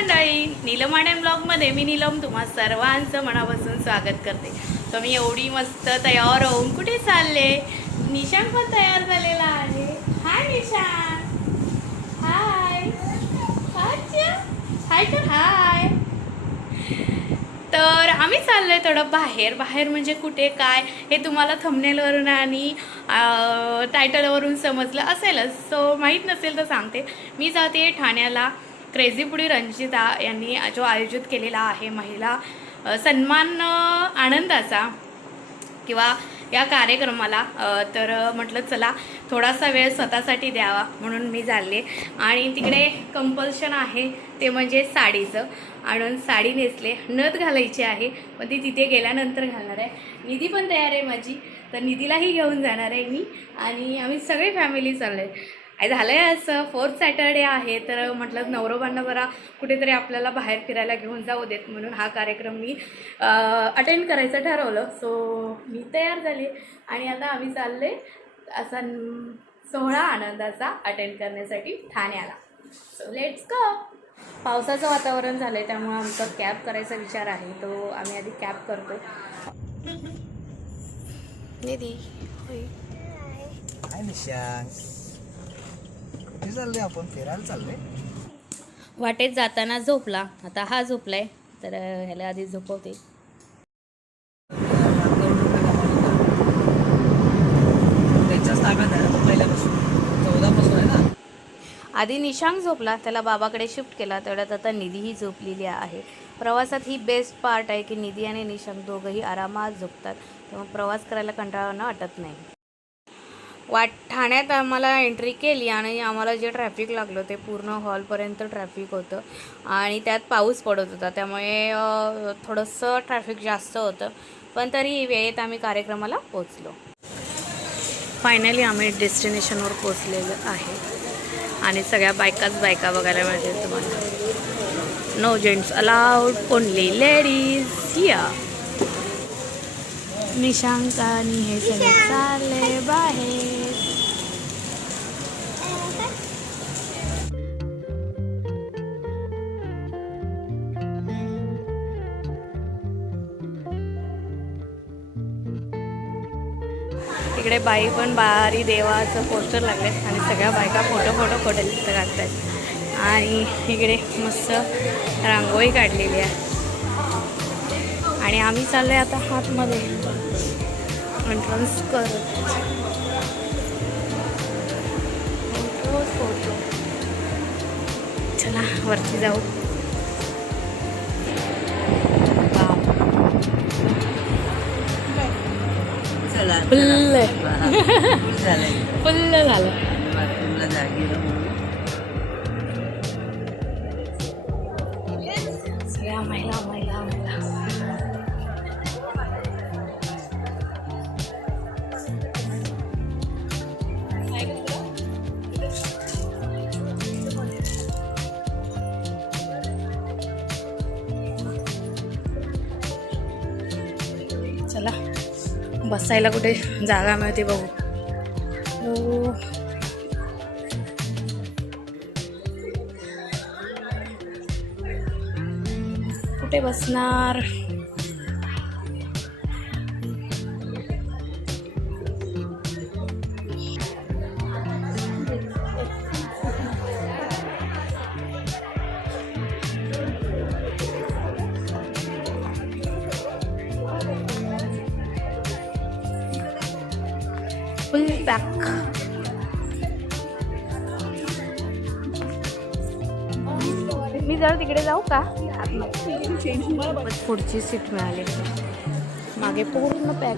मंडळी, नीलम आणि ब्लॉगमध्ये मी नीलम तुम्हा सर्वांचं मनापासून स्वागत करते. तर मी एवढी मस्त तयार होऊन कुठे चालले. निशांत पण तयार झालेला आहे. हाय निशांत. हाय हाय कर हाय. तर आम्ही चाललोय थोडं बाहेर म्हणजे कुठे काय हे तुम्हाला थंबनेलवरून आणि टायटलवरून समजलं असेलच. सो माहीत नसेल तर सांगते. मी जाते ठाण्याला. क्रेझी फूडी रंजिता यांनी जो आयोजित केलेला आहे महिला सन्मान आनंदाचा किंवा या कार्यक्रमाला, तर म्हटलं चला थोडासा वेळ स्वतःसाठी द्यावा म्हणून मी चालले. आणि तिकडे कंपल्शन आहे ते म्हणजे साडीचं. आणून साडी नेसले, नथ घालायची आहे पण ती तिथे गेल्यानंतर घालणार आहे. निधी पण तयार आहे माझी, तर निधीलाही घेऊन जाणार आहे मी. आणि आम्ही सगळी फॅमिली चाललो आहे. झालं आहे असं 4th सॅटर्डे आहे, तर म्हटलं नवरोबांना बरा कुठेतरी आपल्याला बाहेर फिरायला घेऊन जाऊ देत म्हणून हा कार्यक्रम मी अटेंड करायचं ठरवलं. सो मी तयार झाले आणि आता आम्ही चालले असा सोहळा आनंदाचा अटेंड करण्यासाठी ठाण्याला. So let's go. पावसाचं वातावरण झालं आहे त्यामुळे आमचा कॅब करायचा विचार आहे, तो आम्ही आधी कॅब करतो. निधी काय निशांत, कुठे चाललोय आपण? फिरायला चाललोय. वाटेत जाताना झोपला, आता हा झोपलाय तर ह्याला आधी झोपवते. त्याच्याच ताब्यात आहे ना पहिल्यापासून, 14 पासून आहे ना. आधी निशांक झोपला, त्याला बाबाकडे शिफ्ट केला. तेवढ्यात आता निधीही झोपलेली आहे. प्रवासात ही बेस्ट पार्ट आहे की निधी आणि निशांक दोघंही आरामात झोपतात, त्यामुळे प्रवास करायला कंटाळा वाटत नाही. ठाण्यात आम्हाला एंट्री केली आणि आम्हाला जे ट्रॅफिक लागलं ते पूर्ण हॉलपर्यंत ट्रॅफिक होतं आणि त्यात पाऊस पडत होता, त्यामुळे थोडंसं ट्रॅफिक जास्त होतं. पण तरी वेळेत आम्ही कार्यक्रमाला पोचलो. फायनली आम्ही डेस्टिनेशनवर पोचलेलो आहे आणि सगळ्या बायका बघायला मिळतील तुम्हाला. No gents allowed, only ladies here. Nishank आणि हे सगळे चालले बाहेर. इकडे बाई पण बारी देवाचं पोस्टर लागले आणि सगळ्या बायका फोटो तिथं काढतात. आणि इकडे मस्त रांगोळी काढलेली आहे आणि आम्ही चाललोय आता आतमध्ये एंट्रन्स करत. फोटो चला वरती जाऊ. फुल्ल झालं. सगळ्या महिला चला बसायला कुठे जागा मिळते बघू. कुठे बसणार? फुल पॅक. मी जरा तिकडे जाऊ का? पुढची सीट मिळाली, मागे पूर्ण पॅक.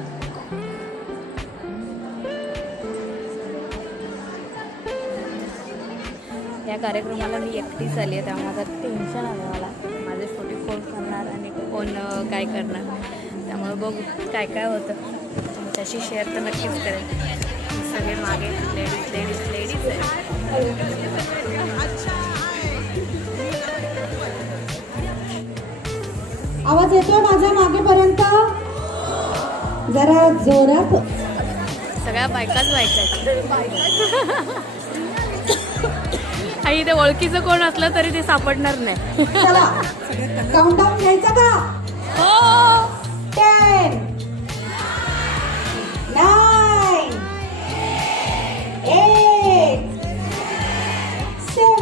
या कार्यक्रमाला मी एकटीच आली आहे त्यामुळे आता टेन्शन आलं मला. माझे फोटो कोण करणार आणि कोण काय करणार, त्यामुळे बघू काय काय होतं. त्याची शेअर तर नक्कीच करेल. सगळे मागे लेडीज आवाज येतो माझ्या मागेपर्यंत? जरा जोरात. सगळ्या बायकाच आणि इथे ओळखीचं कोण असलं तरी ते सापडणार नाही. चला काउंटडाऊन घ्यायचा का? हो 10 9 8 7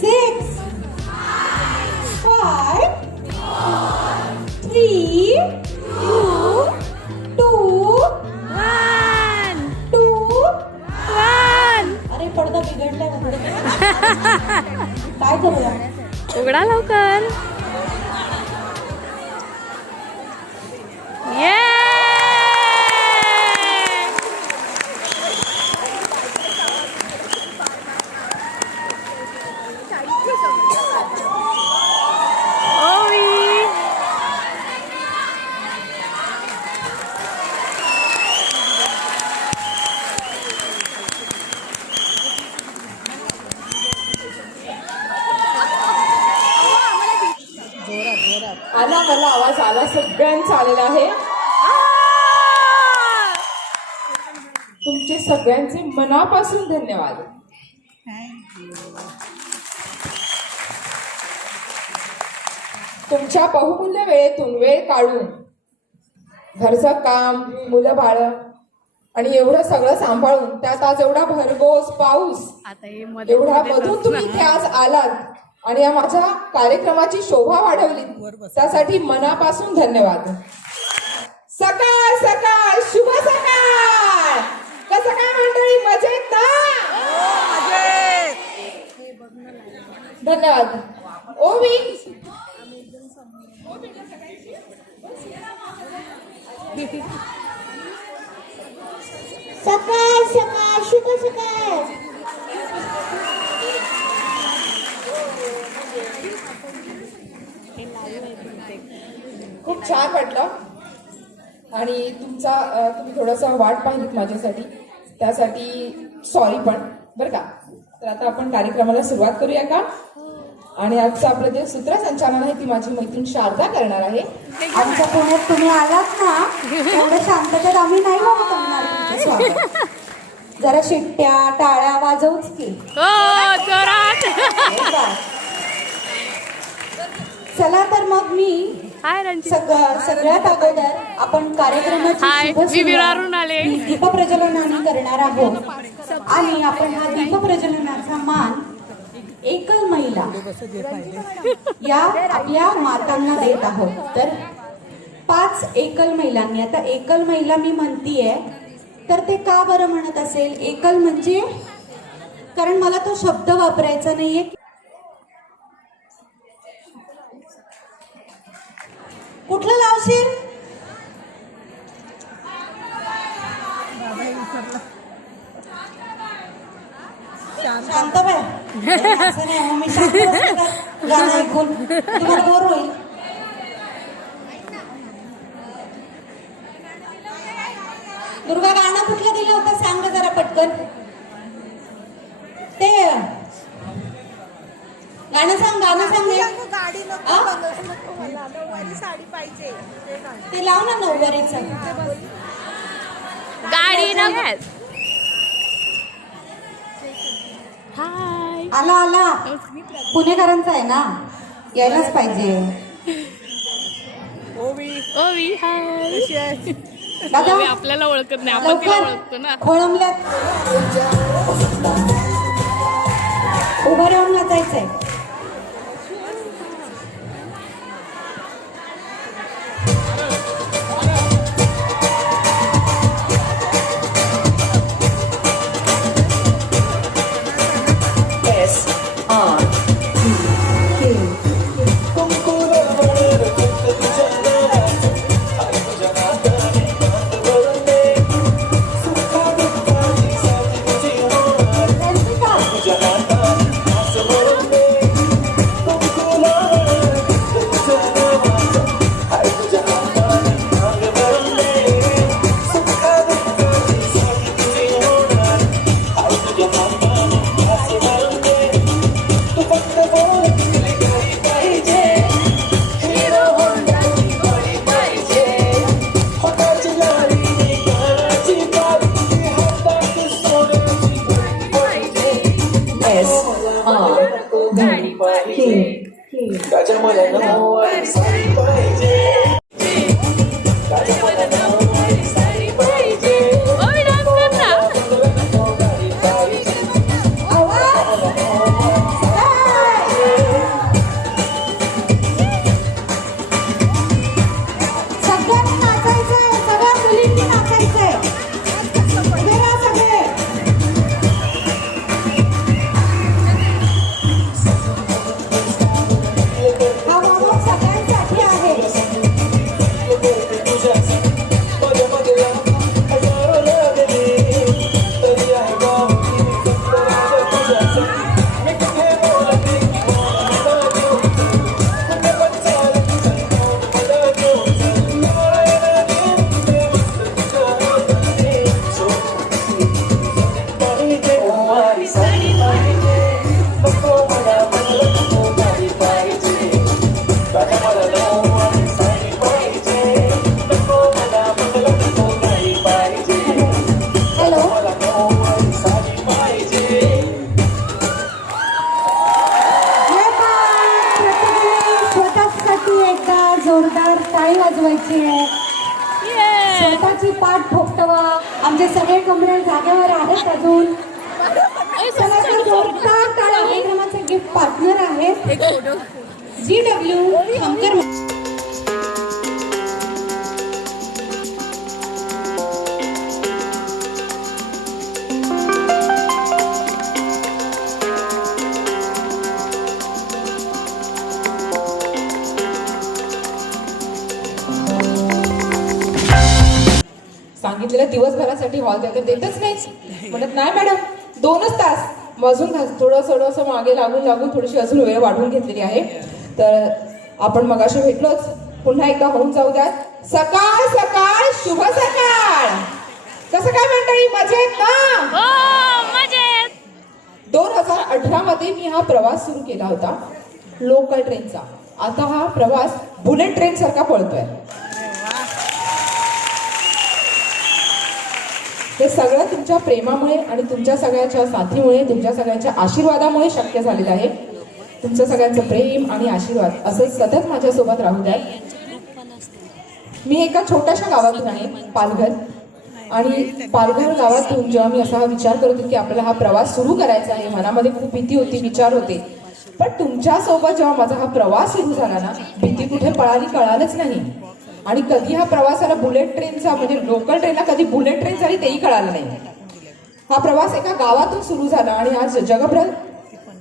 6 5 3 2 1 2 1 अरे पडदा बिघडलाय काय करूया? उघडा लवकर. ये ओवी आला मला आवाज आला सगळ्यांचा आलेला आहे. तुमचे सगळ्यांचे मनापासून धन्यवाद. तुमच्या बहुमूल्य वेळेतून वेळ काढून घरचं काम, मुलं बाळ आणि एवढं सगळं सांभाळून त्यात आज एवढा भरघोस पाऊस आता हे मध्ये एवढा मधून तुम्ही इथे आज आलात आणि या माझ्या कार्यक्रमाची शोभा वाढवली त्यासाठी मनापासून धन्यवाद. सकाळ सकाळ शुभ सकाळ. कसं काय मंडळी, मजेत ना? धन्यवाद. ओवी सकाळ सकाळ शुभ सकाळ. खूप छान वाटलं आणि तुम्ही थोडंसं वाट पाहिलीत माझ्यासाठी, त्यासाठी सॉरी पण बरं का. तर आता आपण कार्यक्रमाला सुरुवात करूया का? आणि आजचं आपलं जे सूत्रसंचालन आहे ती माझी मैत्रीण शारदा करणार आहे. आमच्या पुण्यात तुम्ही आलात ना, एवढं शांततेत आम्ही नाही बाबा करणार तुमचं स्वागत. जरा शिट्ट्या टाळ्या वाजवूच की. हो जोरात. हे काय? चला तर मग मी हाय रंजित. सगळ्यात अगोदर आपण कार्यक्रमाची हाय, शुभ मी सुरुवात विरारून आले. ही दीपप्रज्वलनाने करणार आहोत आणि आपण हा दीपप्रज्वलनाचा मान एकल महिला या आपल्या मातांना देत आहोत. तर 5 एकल महिलांनी, आता एकल महिला मी म्हणतीये तर ते का बरं म्हणत असेल एकल म्हणजे, कारण मला तो शब्द वापरायचा नाहीये. कुठलं लावशील? शांत बाय. असं नाही, मग मी शांत बसते का? गाणं ऐकून तुम्हाला बोर होईल. दुर्गा गाणं कुठलं दिलं होतं सांग जरा पटकन. ते गाणं सांग गाडी आ? नऊवारी साडी पाहिजे. ते लाव ना नऊवारीचं. गाडी न घ्यास. हाय आला आला, पुणेकरांचा आहे ना, यायलाच पाहिजे. ओवी हाय. दादा ओवी आपल्याला ओळखत नाही, आपण तिला ओळखतो ना. खोळंबल्यात उभं राहून नाचायचंय. गाजर मला नऊवारी साडी पाहिजे. गाजर मला नऊवारी साडी पाहिजे. ओय, डान्स कर ना. नऊवारी पाहिजे. सगळ्यांनी नाचायचंय, सगळ्या मुलींनी नाचायचंय. उभे राहा सगळे. हा मोहक सगळ्यांसाठी आहे. मध्ये मध्ये हजारो लागले तरी आहे गावठी मी फक्त राजा तुझ्यासाठी. मी कुठे बोलते मला देऊ कुठे पण चालते मला देऊ नवऱ्याला देऊ मस्त पाहिजे. नऊवारी साडी पाहिजे. नको मला नऊवारी पाहिजे. गाजर मला नऊवारी साडी पाहिजे. नको मला नऊवारी पाहिजे. हॅलो, मला नऊवारी साडी पाहिजे. हे काय? प्रत्येकाने स्वतःसाठी एकदा जोरदार टाळी वाजवायची आहे. Yes. स्वतःची पाठ ठोकटवा. आमचे सगळे कमरे जागेवर आहेत अजून. ओय, चला तर जोरदार टाळ्या. कार्यक्रमाचे गिफ्ट पार्टनर आहेत GW शंकर. सांगितलेल्या दिवसभरासाठी हॉल देतच नाही. म्हणत नाही मॅडम 2च तास अजून थोडंसं मागे लागून थोडीशी अजून वेळ वाढवून घेतलेली आहे. तर आपण मगाशी भेटलोच, पुन्हा एकदा होऊन जाऊ द्यात. सकाळ सकाळ शुभ सकाळ. कसं काय मंडळी, मजेत ना? हो, मजेत. 2018 मध्ये मी हा प्रवास सुरू केला होता लोकल ट्रेनचा. आता हा प्रवास बुलेट ट्रेन सारखा पळतोय. हे सगळं तुमच्या प्रेमामुळे आणि तुमच्या सगळ्यांच्या साथीमुळे, तुमच्या सगळ्यांच्या आशीर्वादामुळे शक्य झालेलं आहे. तुमचं सगळ्यांचं प्रेम आणि आशीर्वाद असंच सतत माझ्यासोबत राहू द्या. मी एका छोट्याशा गावातून आहे, पालघर. आणि पालघर गावातून जेव्हा मी असा विचार करत होते की आपल्याला हा प्रवास सुरू करायचा आहे, मनामध्ये खूप भीती होती, विचार होते. पण तुमच्यासोबत जेव्हा माझा हा प्रवास सुरू झाला ना, भीती कुठे पळाली कळालंच नाही. आणि कधी हा प्रवासाला बुलेट ट्रेनचा म्हणजे लोकल ट्रेनला कधी बुलेट ट्रेन झाली तेही कळालं नाही. हा प्रवास एका गावातून सुरू झाला आणि आज जगभर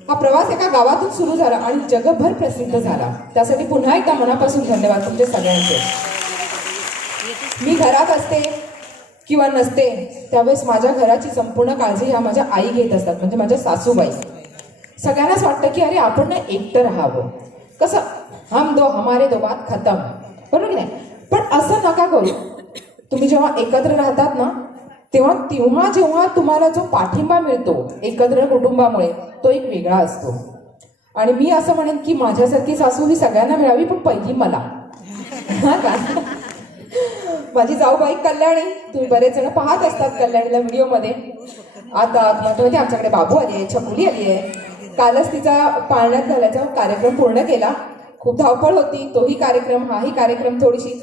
हा प्रवास एका गावातून सुरू झाला आणि जगभर प्रसिद्ध झाला. त्यासाठी पुन्हा एकदा मनापासून धन्यवाद तुमचे सगळ्यांचे. मी घरात असते किंवा नसते त्यावेळेस माझ्या घराची संपूर्ण काळजी ह्या माझ्या आई घेत असतात, म्हणजे माझ्या सासूबाई. सगळ्यांनाच वाटतं की अरे आपण ना एकटं राहावं, कसं हम दो हमारे दो बात खतम, बरोबर की नाही? पण असं नका करू. तुम्ही जेव्हा एकत्र राहतात ना तेव्हा जेव्हा तुम्हाला जो पाठिंबा मिळतो एकत्र कुटुंबामुळे तो एक वेगळा असतो. आणि मी असं म्हणेन की माझ्यासारखी सासू ही सगळ्यांना मिळावी, पण पहिली मला. हा का? माझी जाऊबाई कल्याणी, तुम्ही बरेच जण पाहत असतात कल्याणीला व्हिडिओमध्ये. आता आमच्याकडे बाबू आली आहे, छकुली आली आहे. कालच तिचा पाळण्यात घालायचा कार्यक्रम पूर्ण केला. खूप धावपळ होती, तोही कार्यक्रम हाही कार्यक्रम. थोडीशी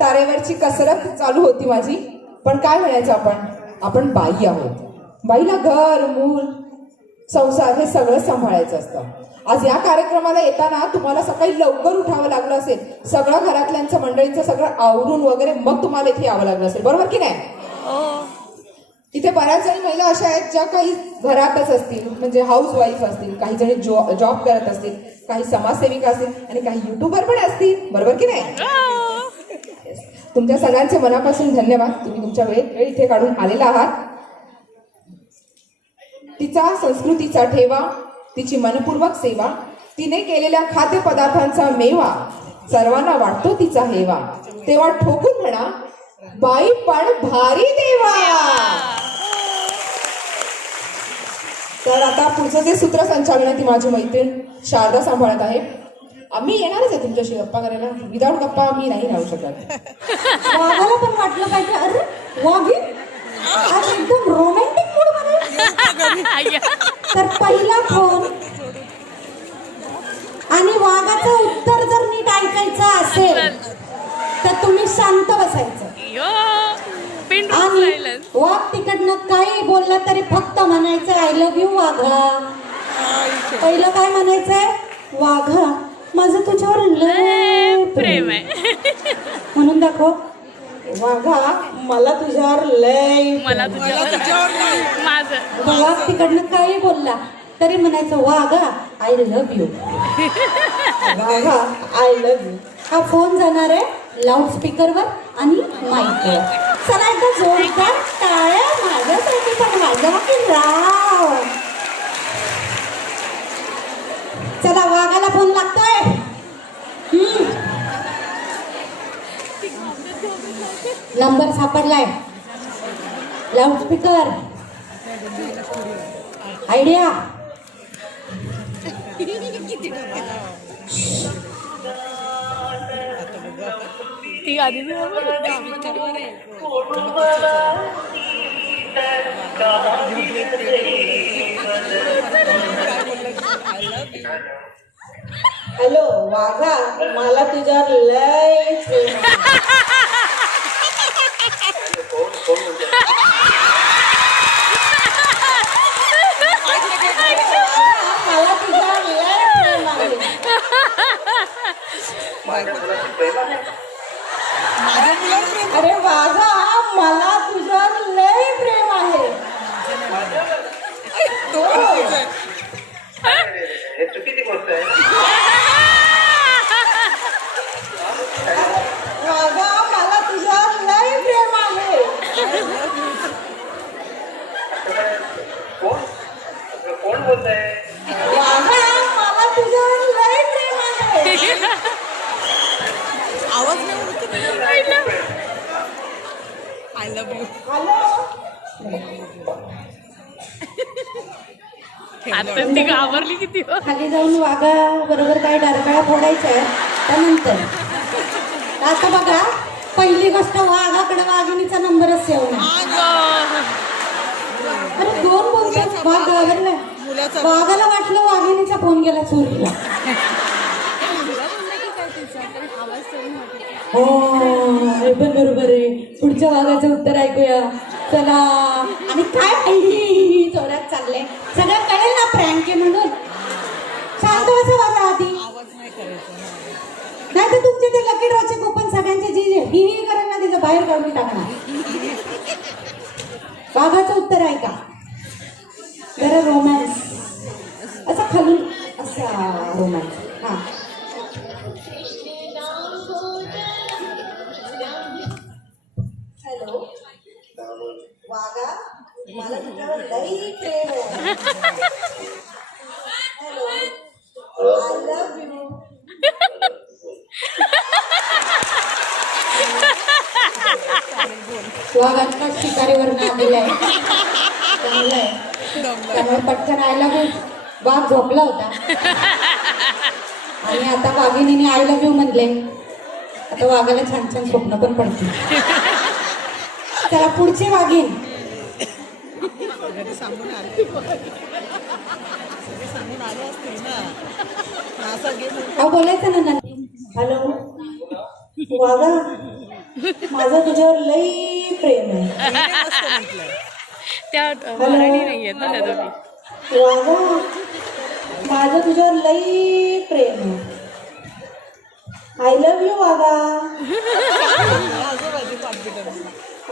तारेवरची कसरत चालू होती माझी. पण काय म्हणायचं, आपण बाई आहोत. बाईला घर मूल संसार हे सगळं सांभाळायचं असतं. आज या कार्यक्रमाला येताना तुम्हाला सकाळी लवकर उठावं लागलं असेल, सगळं घरातल्यांचं मंडळींचं सगळं आवरून वगैरे मग तुम्हाला इथे यावं लागलं असेल, बरोबर की नाही? इथे बऱ्याच जणी महिला अशा आहेत ज्या काही घरातच असतील, म्हणजे हाऊस वाईफ असतील, काही जणी जॉब करत असतील, काही समाजसेविका असतील आणि काही युट्यूबर पण असतील, बरोबर की नाही? तुमच्या सगळ्यांचे मनापासून धन्यवाद. तुम्ही तुमच्या वेळ इथे काढून आलेला आहात. तिचा संस्कृतीचा ठेवा, तिची मनपूर्वक सेवा, तिने केलेल्या खाद्यपदार्थांचा मेवा, सर्वांना वाटतो तिचा हेवा. तेव्हा ठोकून म्हणा, बाई पण भारी देवा. तर आता पुढचं जे सूत्रसंचालन आहे ती माझी मैत्रीण शारदा सांभाळत आहे. आम्ही येणारच आहे तुमच्याशी गप्पा करायला. विदाऊट गप्पा आम्ही नाही राहू शकत. वाघाला पण वाटलं पाहिजे, अरे वाघी आज एकदम रोमॅन्टिक मूड मध्ये. तर पहिला फोन तर तुम्ही शांत बसायचं यो पिन ड्रॉप आणि सायलेन्स. वाघ तिकडनं काही बोलला तरी फक्त म्हणायचं आय लव्ह यू वाघा. पहिलं काय म्हणायचंय, वाघा माझं तुझ्यावर लय प्रेम आहे. म्हणून दाखव, वाघा मला तुझ्यावर लय मला तुझ्यावर माझं वाघ तिकडनं काही बोलला तरी म्हणायचं Wagah I love you. Wagah I love you. हा फोन जाणार आहे लाऊडस्पीकरवर आणि माईकवर. चला एकदा जोरदार टाळ्या माझ्यासाठी पण वाजवा की राव. चला वाघाला फोन लागतोय. नंबर सापडलाय. Loudspeaker idea. ती आधी हॅलो वाघा मला तुझ्यावर लय प्रेम आहे. मला तुझ्यावर लय प्रेम आहे. अरे वाघा मला तुझ्यावर लय प्रेम आहे. हे चुकीची गोष्ट आहे. वाघा मला तुझ्यावर लय प्रेम आहे. कोण बोलत आहे? वाघा मला तुझ्यावर लय प्रेम आहे. आवाज नाही आय लव्ह यू. हॅलो आता ती घाबरली किती हो. खाली जाऊन वाघा बरोबर काय डरकाळा फोडायचा आहे त्यानंतर. आता बघा पहिली गोष्ट वाघाकडे वाघिणीचा नंबरच सेव नाही. अरे दोन बोलतात वाघ घाबरलाय. वाघाला वाटलं वाघिणीचा फोन गेला चोरीला. हो हे पण बरोबर आहे. पुढच्या वाघाचं उत्तर ऐकूया चला. आणि काय आई जोरात चाललंय सगळं कळेल ना प्रँक आहे म्हणून. शांत बसा वाघा आधी. नाही तर तुमचे ते लकी ड्रॉचे कुपन सगळ्यांचे जी ही करेल ना तिचं बाहेर काढून टाकणार. वाघाचं उत्तर आहे का जरा रोमॅन्स असा खालून असा रोमॅन्स. हा हॅलो वाघा मला तुझ्यावर लई प्रेम आहे. Hello I love you. वाघांना शिकारीवर नाव दिलाय चांगलंय. त्यामुळे पटकन आय लव्ह यू. वाघ झोपला होता आणि आता वाघिणीने आय लव्ह यू म्हणले. आता वाघाला छान छान स्वप्न पण पडतील. चला पुढची वाघीण. अहो बोलायचं ना नंतर. हॅलो वाघा माझं तुझ्यावर लई प्रेम आहे. त्या मराठी नाही आहेत ना त्या दोघी. वाघा माझं तुझ्यावर लई प्रेम आहे. I love you Wagah.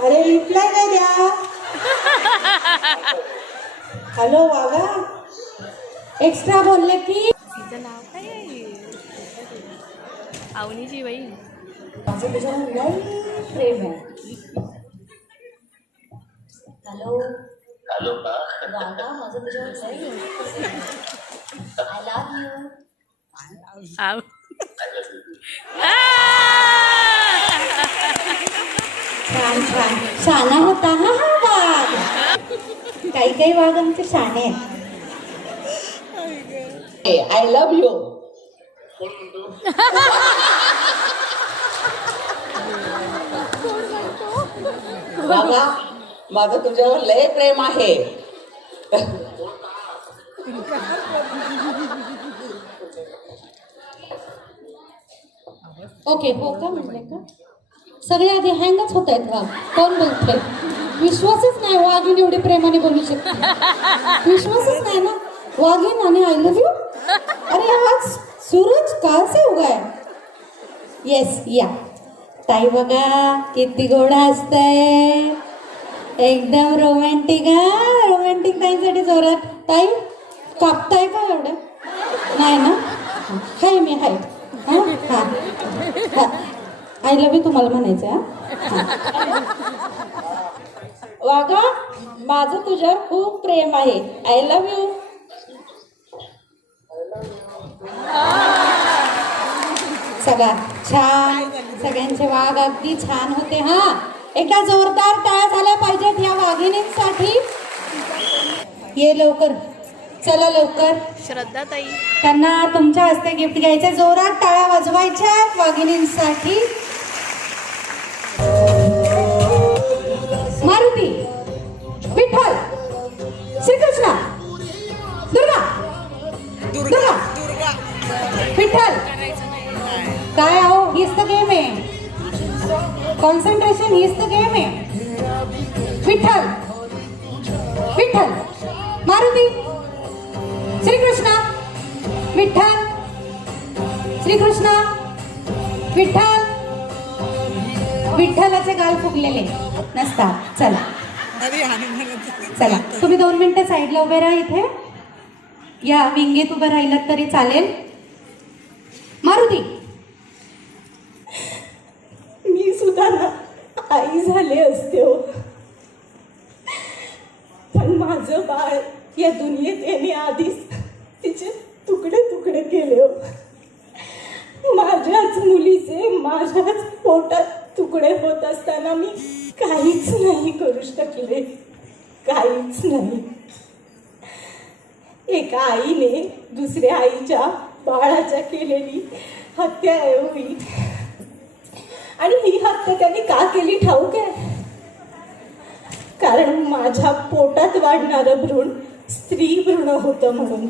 अरे रिप्लाय काय द्या. हॅलो वाघा एक्स्ट्रा बोलले की. तिचं नाव काय आहे अवनीची बाई. माझं तुझ्यावर लई प्रेम आहे. हॅलो हॅलो का? वाघा माझं तुझ्यावर लई आय लव्ह यू. आव. छान छान शाना होता हा हा वाघ. काही काही वाघ आमचे शाणे आहेत. I love you. कोण म्हणतो? बाबा माझं तुझ्यावर लय प्रेम आहे. ओके हो का म्हटले का सगळे आधी हँगच होत आहेत वाघ कोण बोलतंय विश्वासच नाही वाघीन एवढी प्रेमाने बोलू शकते विश्वासच नाही ना वाघीन आणि आय लव्ह यू अरे आज सूरज कालचे उगाय येस या ताई बघा किती गोड असतंय एकदम रोमॅन्टिक हा रोमॅन्टिक ताईसाठी जोरात ताई कापताय का एवढं नाही ना हाय मी हाय हा आय लव्ह यू तुम्हाला म्हणायचं हा वागा माझं तुझ्यावर खूप प्रेम आहे आय लव्ह यू सगळा छान सगळ्यांचे वाघ अगदी छान होते हा एका जोरदार टाळ्या झाल्या पाहिजेत या वाघिणींसाठी ये लवकर चला लवकर श्रद्धा ताई त्यांना तुमच्या हस्ते गिफ्ट घ्यायचे जोरात टाळ्या वाजवायच्या वाघिणींसाठी मारुती विठ्ठल श्रीकृष्ण दुर्गा दुर्गा विठ्ठल काय आहो हीच तर गेम आहे कॉन्सन्ट्रेशन हीच तर गेम आहे विठ्ठल विठ्ठल मारुती श्रीकृष्ण विठ्ठल श्रीकृष्ण विठ्ठल विठ्ठलाचे गाल फुगलेले नसतात चला चला तुम्ही 2 मिनिटं साईडला उभे राहा इथे या विंगेत उभं राहिलात तरी चालेल मारुती मी सुद्धा ना आई झाले असते हो पण माझं बाळ या दुनियेत येण्याआधीच तिचे तुकडे तुकडे केले हो माझ्याच मुलीचे माझ्याच पोटात तुकडे होत असताना मी काहीच नाही करू शकले काहीच नाही एका आईने दुसऱ्या आईच्या बाळाच्या केलेली हत्या आहे होई आणि ही हत्या त्यांनी का केली ठाऊक आहे कारण माझ्या पोटात वाढणारं भ्रूण स्त्री भ्रूण होतं म्हणून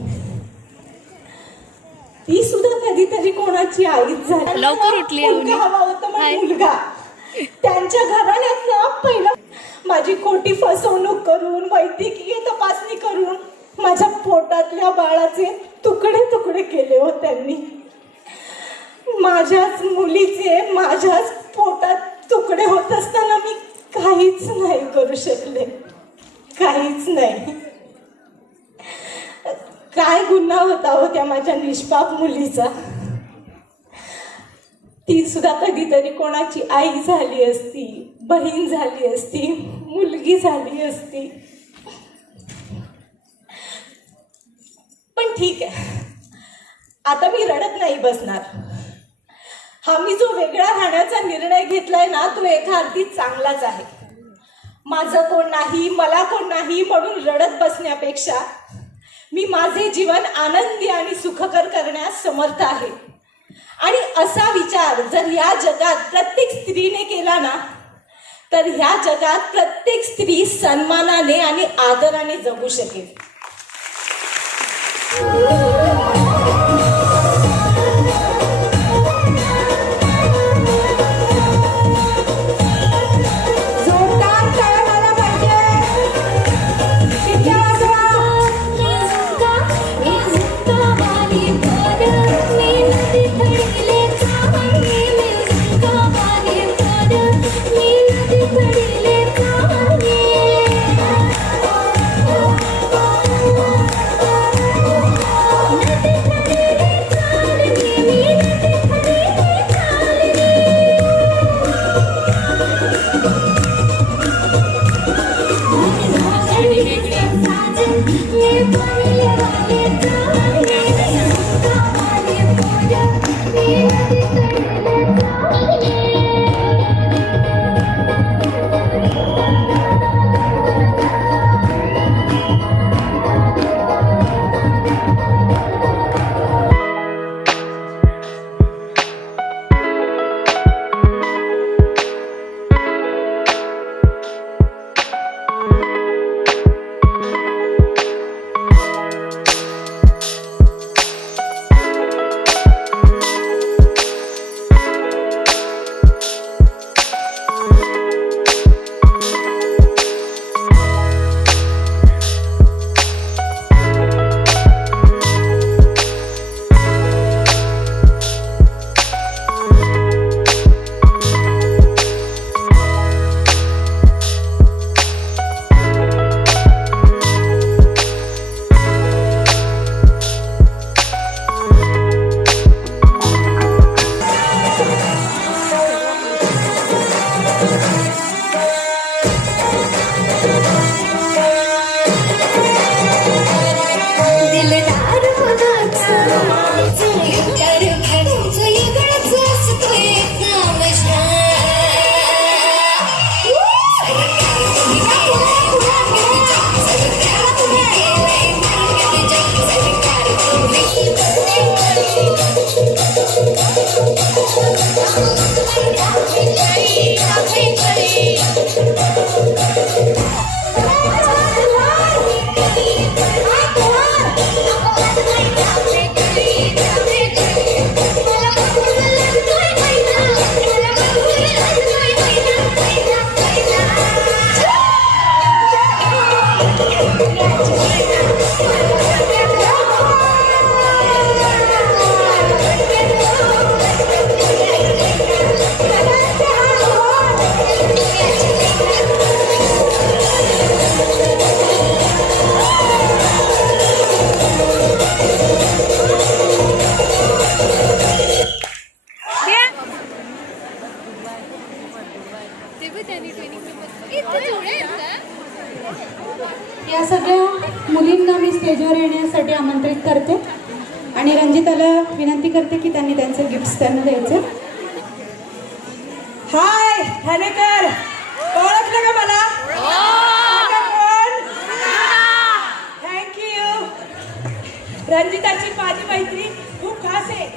ती सुद्धा कधीतरी कोणाची आईच झाली लवकर उठली मुलगा हवा होता हाय. मग मुलगा त्यांच्या घराण्यात ना पहिलं माझी खोटी फसवणूक करून वैद्यकीय तपासणी करून माझ्या पोटातल्या बाळाचे तुकडे तुकडे केले हो त्यांनी माझ्याच मुलीचे माझ्याच पोटात तुकडे होत असताना मी काहीच नाही करू शकले काहीच नाही काय गुन्हा होता हो त्या माझ्या निष्पाप मुलीचा ती सुद्धा कधीतरी कोणाची आई झाली असती बहीण झाली असती मुलगी झाली असती पण ठीक आहे आता मी रडत नाही बसणार हा मी जो वेगळा राहण्याचा निर्णय घेतलाय ना तो एका अर्थी चांगलाच आहे माझं कोण नाही मला कोण नाही म्हणून रडत बसण्यापेक्षा मी माझे जीवन आनंदी आणि सुखकर करण्यास समर्थ आहे आणि असा विचार जर या जगात प्रत्येक स्त्रीने केला ना तर ह्या जगात प्रत्येक स्त्री सन्मानाने आणि आदराने जगू शकेल जोरदार टाळ्या झाल्या पाहिजे शिट्ट्या वाजवा. मी या सगळ्या मुलींना मी स्टेजवर येण्यासाठी आमंत्रित करते आणि रंजिताला विनंती करते की त्यांनी त्यांचे गिफ्ट्स त्यांना द्यायचे. हाय ठाणेकर, ओळखलं का मला? थँक्यू. रंजिताची माझी मैत्री खूप खास आहे.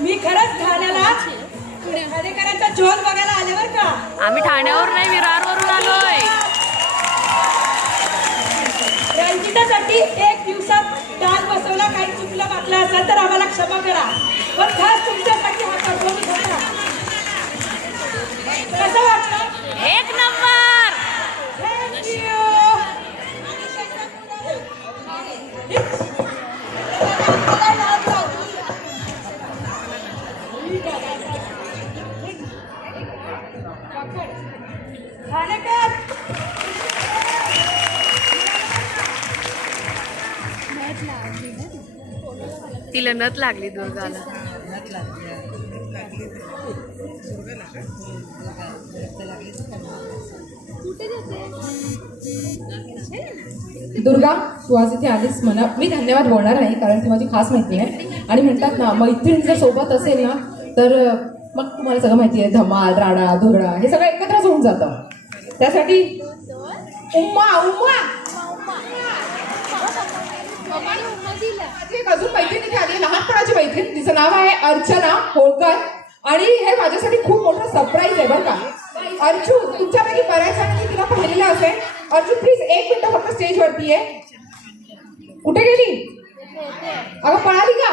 मी खरंच ठाण्याला ठाणेकरांचा झोल बघायला आले बरं का. आम्ही ठाण्यावर नाही, विरारवरून आलोय. रंजितासाठी एक दिवसात डाल बसवला, काही चुकलं वाटलं असेल तर आम्हाला क्षमा करा, पण खास तुमच्यासाठी हा परफॉर्मन्स होता. कसं वाटलं? एक नंबर. थँक्यू. ठाणेकर, तिला नथ लागली दुर्गाला. दुर्गा, तू आज इथे आलीस, म्हणा मी धन्यवाद बोलणार नाही कारण ती माझी खास मैत्रीण आहे. आणि म्हणतात ना, मैत्रीण जर सोबत असेल ना तर मग तुम्हाला सगळं माहिती आहे, धमाल, राडा धुरडा हे सगळं एकत्रच होऊन जातं. त्यासाठी उम्मा उम्मा माझी एक अजून मैत्रीण इथे आली, लहानपणाची मैत्रीण, तिचं नाव आहे अर्चना होळकर. आणि हे माझ्यासाठी खूप मोठं सरप्राईज आहे बरं का. अर्चू, तुमच्यापैकी बऱ्याच जणांनी तिला पाहिलेलं असेल. अर्चू प्लीज एक मिनिट फक्त स्टेजवरती आहे. कुठे गेली? अगं पळाली का?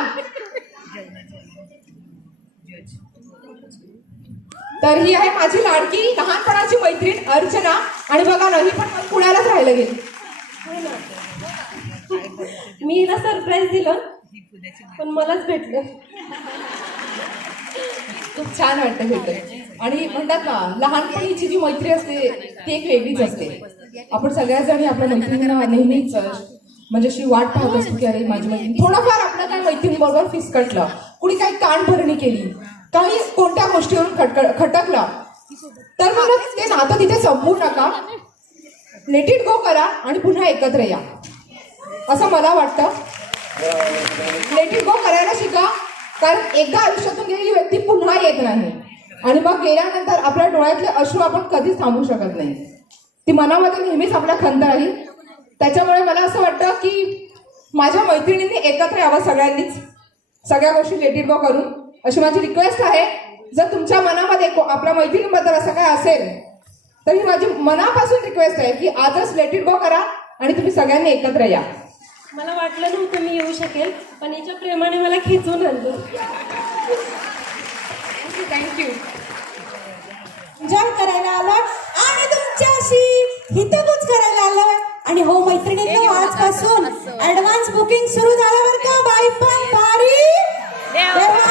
तर ही आहे माझी लाडकी लहानपणाची मैत्रीण अर्चना. आणि बघा ना, ही पण पुण्यालाच राहायला गेली. मी हिला सरप्राईज दिलं पण मलाच भेटलं. खूप छान वाटतं भेटत. आणि म्हणतात ना, लहानपणीची जी मैत्री असते ती एक वेगळीच असते. आपण सगळ्याच जणी आपल्या मैत्रिणींना नेहमीच म्हणजे अशी वाट पाहत असतो की अरे माझी मैत्रीण, थोडंफार आपलं काय मैत्रिणीबरोबर फिसकटलं, कुणी काही कानभरणी केली, काही कोणत्या गोष्टीवरून खटकला, तर मग ते नातं तिथे संपवू नका, लेट इट गो करा आणि पुन्हा एकत्र या, असं मला वाटतं. लेट इट गो करायला शिका, कारण एकदा आयुष्यातून गेलेली व्यक्ती पुन्हा येत नाही. आणि मग गेल्यानंतर आपल्या डोळ्यातले अश्रू आपण कधीच थांबवू शकत नाही. ती मनामध्ये नेहमीच आपल्या खंत राहील. त्याच्यामुळे मला असं वाटतं की माझ्या मैत्रिणींनी एकत्र यावं सगळ्यांनीच, सगळ्या गोष्टी लेट इट गो करून, अशी माझी रिक्वेस्ट आहे. जर तुमच्या मनामध्ये आपल्या मैत्रिणींबद्दल असं काय असेल तर ही माझी मनापासून रिक्वेस्ट आहे की आजच लेट इट गो करा आणि तुम्ही सगळ्यांनी एकत्र या. मला वाटलं नव्हतं मी येऊ शकेल, पण याच्या प्रेमाने मला खेचून आणलं. थँक्यू. एन्जॉय करायला आलोय आणि तुमच्याशी हितगुज करायला आलोय. आणि हो मैत्रिणींनो, आजपासून ऍडव्हान्स बुकिंग सुरू झालं बरं का. बाई पण भारी देवा.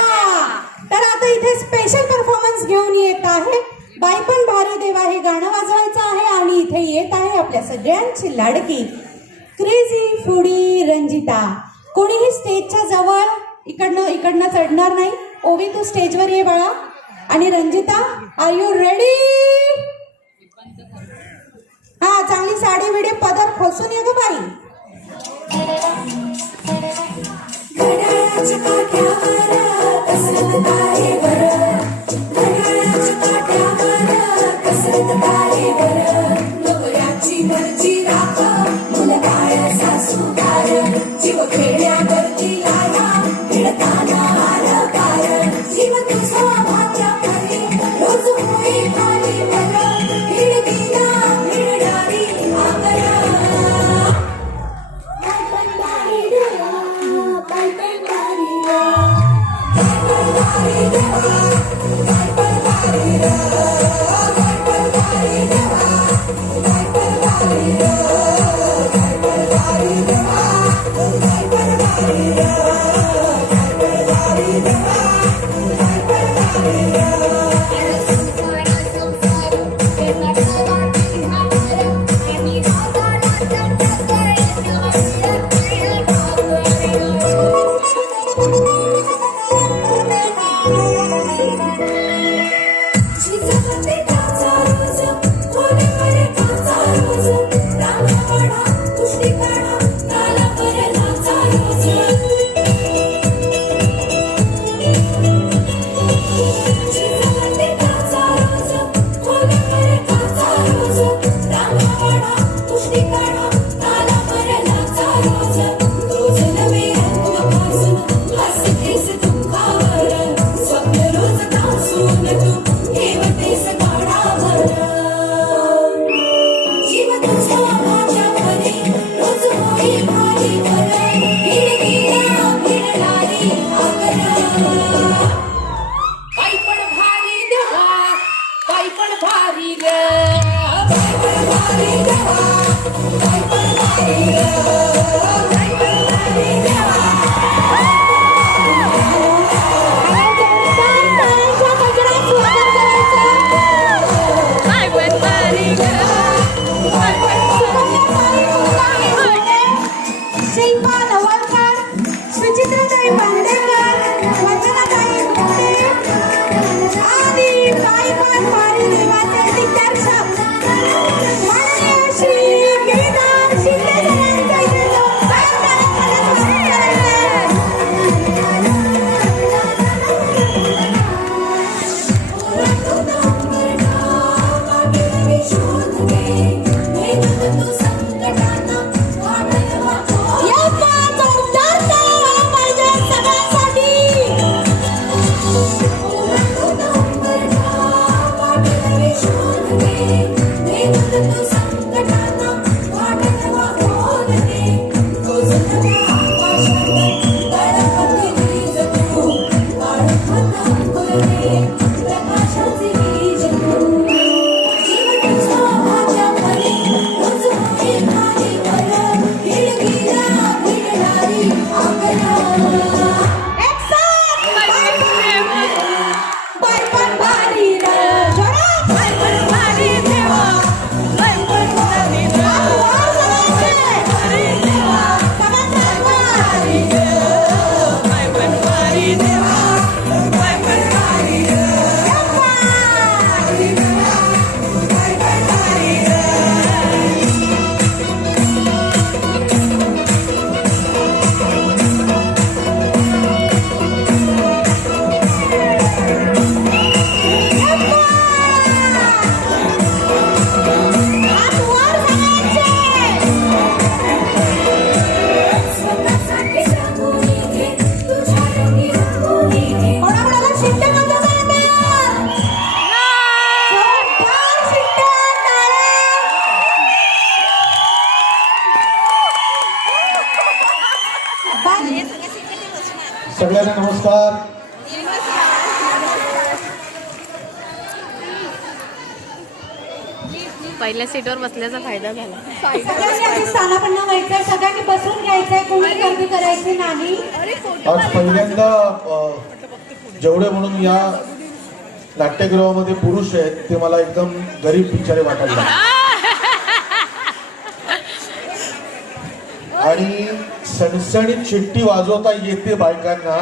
तर आता इथे स्पेशल परफॉर्मन्स घेऊन येत आहे बाई पण भारी देवा, हे गाणं वाजवायचं आहे. आणि इथे येत आहे आपल्या सगळ्यांची लाडकी क्रेझी फूडी रंजिता. कोणीही स्टेजच्या जवळ इकडनं चढणार नाही. ओवी, तू स्टेजवर ये बाळा. आणि रंजिता, आर यू रेडी? हा, चांगली साडी बिडी पदर खोसून ये ग बाई. सगळ्यांना नमस्कार. पहिल्या सीटवर बसल्याचा फायदा झाला. सगळ्यांनी आधी स्थानापन्न व्हायचंय, सगळ्यांनी बसून घ्यायचंय, कोणी गर्दी करायची नाही. आज पहिल्यांदा जेवढे म्हणून या नाट्यगृहामध्ये पुरुष आहेत ते मला एकदम गरीब बिचारे वाटायला आणि सणसणीत शिट्टी वाजवता येते बायकांना.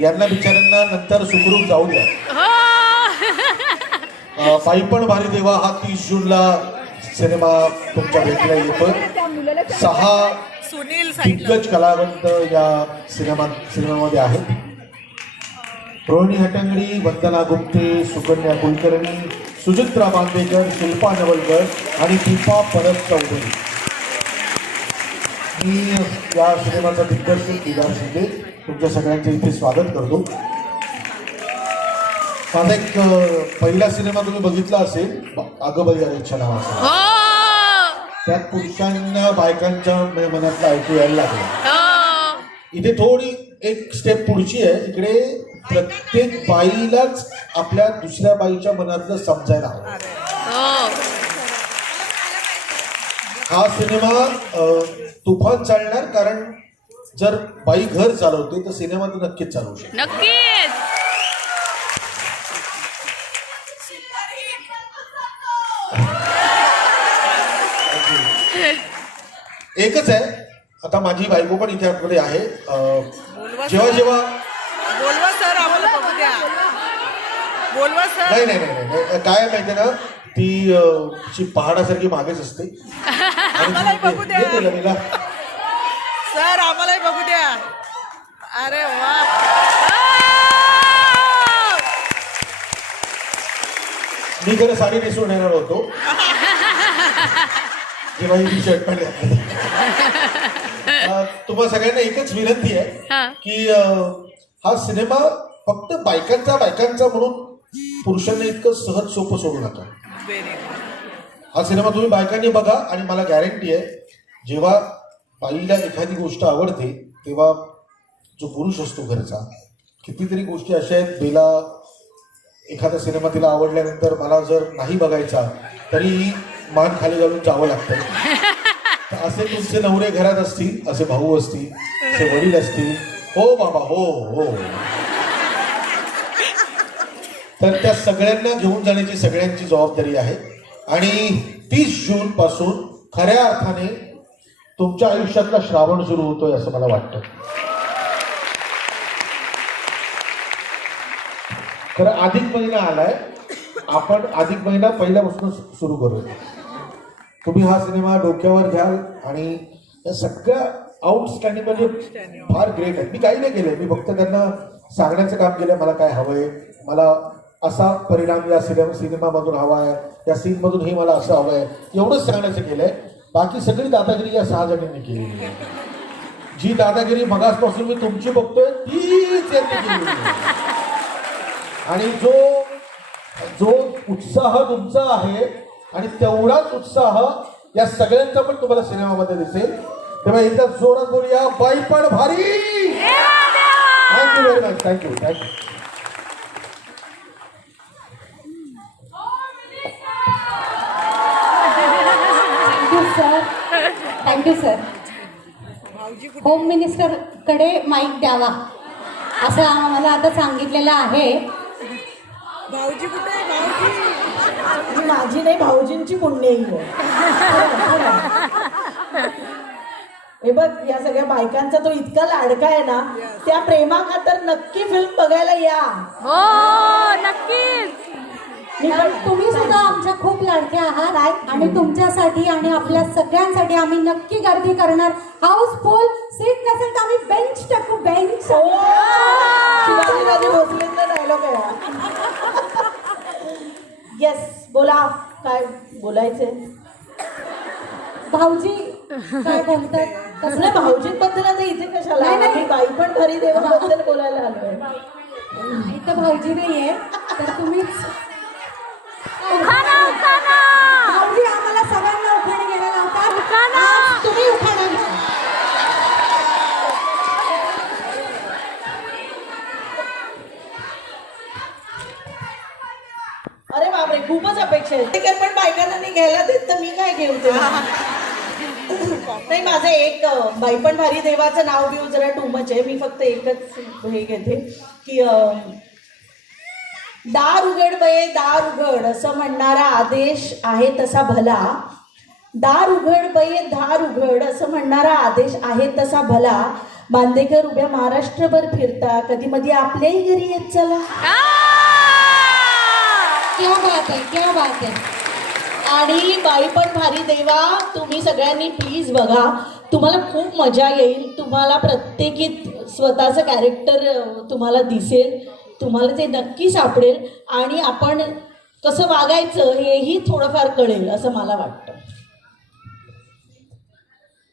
यांना बिचाऱ्यांना नंतर सुखरूप जाऊ द्या. बाई पण भारी देवा हा 30 जूनला सिनेमा तुमच्या भेटीला येतोय. 6 दिग्गज कलावंत या सिनेमामध्ये आहेत. रोहिणी हटंगडी, वंदना गुप्ते, सुकन्या कुलकर्णी, सुचित्रा बांदेकर, शिल्पा नवलकर आणि दीपा परब चौधरी. मी या सिनेमाचा दिग्दर्शक केदार शिंदे तुमच्या सगळ्यांचे इथे स्वागत करतो. माझा एक पहिला सिनेमा तुम्ही बघितला असेल, अगबाई अरेच्छा नावाचा. हो त्यात पुरुषांना बायकांच्या मनातलं ऐकू यायला लागलं. हो इथे थोडी एक स्टेप पुढची आहे. इकडे प्रत्येक बाईलाच आपल्या दुसऱ्या बाईच्या मनातलं समजायला हवं. हो हा सिनेमा तुफान चालणार, कारण जर बाई घर चालवते तर सिनेमा ती नक्कीच चालवू शकते. नक्कीच. एकच आहे. आता माझी बायको पण इथे आतमध्ये आहे. जेव्हा जेव्हा बोलवा सर, आम्हाला बघू द्या. बोलवा सर. नाही नाही नाही नाही काय माहितीये ना, ती पहाडासारखी मागेच असते. आम्हालाही बघू द्या. हे दिलं तिला. सर आम्हालाही बघू द्या. अरे वा. मी खरं साडी नेसून येणार होतो, जेव्हा ही शर्ट पॅन्ट घातली. तुम्हाला सगळ्यांना एकच विनंती आहे हा. की हा सिनेमा फक्त बायकांचा म्हणून पुरुषांना इतकं सहज सोपं सोडू नका. हा सिनेमा तुम्ही बायकांनी बघा आणि मला गॅरंटी आहे, जेव्हा बाईला एखादी गोष्ट आवडते तेव्हा जो पुरुष असतो घरचा, कितीतरी गोष्टी अशा आहेत, बेला एखादा सिनेमा तिला आवडल्यानंतर मला जर नाही बघायचा तरी मान खाली घालून जावं लागतं. तर असे तुमचे नवरे घरात असतील, असे भाऊ असतील, असे वडील असतील, हो बाबा हो हो, तर त्या सगळ्यांना घेऊन जाण्याची सगळ्यांची जबाबदारी आहे. आणि 30 जून पासून खऱ्या अर्थाने तुमच्या आयुष्यातला श्रावण सुरू होतोय असं मला वाटतं. खरं अधिक महिना आलाय, आपण अधिक महिना पहिल्यापासून सुरू करूया. तुम्ही हा सिनेमा डोक्यावर घ्याल आणि या सगळ्या आउटस्टँडिंग म्हणजे फार ग्रेट आहे. मी काही नाही केलंय, मी फक्त त्यांना सांगण्याचं काम केलं, मला काय हवंय, मला असा परिणाम या सिनेमामधून हवा आहे, या सीनमधून हे मला असं हवंय, एवढंच सांगण्याचं केलंय. बाकी सगळी दादागिरी या 6 जणांनी केलेली आहे. जी दादागिरी मगासपासून मी तुमची बघतोय तीच यांनी केलेली आहे. आणि जो उत्साह तुमचा आहे आणि तेवढाच उत्साह या सगळ्यांचा पण तुम्हाला सिनेमामध्ये दिसेल. तेव्हा एकदा जोरात बोलूया, बाई पण भारी. Thank you very much. Thank you. Sir, thank you sir. Home minister कडे माईक द्यावा असं आम्हाला आता सांगितलेलं आहे. भाऊजी कुठे आहे? भाऊजी. ही माझी नाही, भाऊजींची पुण्याई आहे. हे बघ, या सगळ्या बायकांचा तो इतका लाडका आहे ना, त्या प्रेमाखातर नक्की फिल्म बघायला या. हो नक्कीच. तुम्ही सुद्धा आमच्या खूप लाडक्या आहात आणि तुमच्यासाठी आणि आपल्या सगळ्यांसाठी आम्ही नक्की गर्दी करणार. हाऊसफुल सीट नसेल तर आम्ही बेंच टाकू. बेंच. शिवाजीराजे भोसलेंचा डायलॉग आहे. येस, बोला, काय बोलायचंय? भाऊजी काय बोलतात? कसलं भाऊजींबद्दल आता इथे कशाला? मी बाई पण घरी देवाबद्दल बोलायला आलोय. इथं भाऊजी नाहीये तर तुम्हीच. भाऊजी आम्हाला सगळ्यांना उखाणे घ्यायला लावतात. आज तुम्ही उखाणा घ्या. अरे बापरे, खूपच अपेक्षा आहे. ठीक आहे, पण बायकांना नाही घ्यायला देत तर मी काय घेऊ ते? नाही, माझं एक बाई पण भारी देवाचं नाव घेऊ जरा टू मच आहे. मी फक्त एकच हे घेते की दार उघड बये दार उघड असं म्हणणारा आदेश आहे तसा भला. दार उघड बये दार उघड असं म्हणणारा आदेश आहे तसा भला. बांदेकर उभ्या महाराष्ट्रभर फिरता, कधी मधी आपल्याही घरी येत चला. क्या बात आहे, क्या बात आहे. आणि बाई पण भारी देवा, तुम्ही सगळ्यांनी प्लीज बघा, तुम्हाला खूप मजा येईल. तुम्हाला प्रत्येकी स्वतःचं कॅरेक्टर तुम्हाला दिसेल, तुम्हाला ते नक्की सापडेल आणि आपण कसं वागायचं हेही थोडंफार कळेल असं मला वाटतं.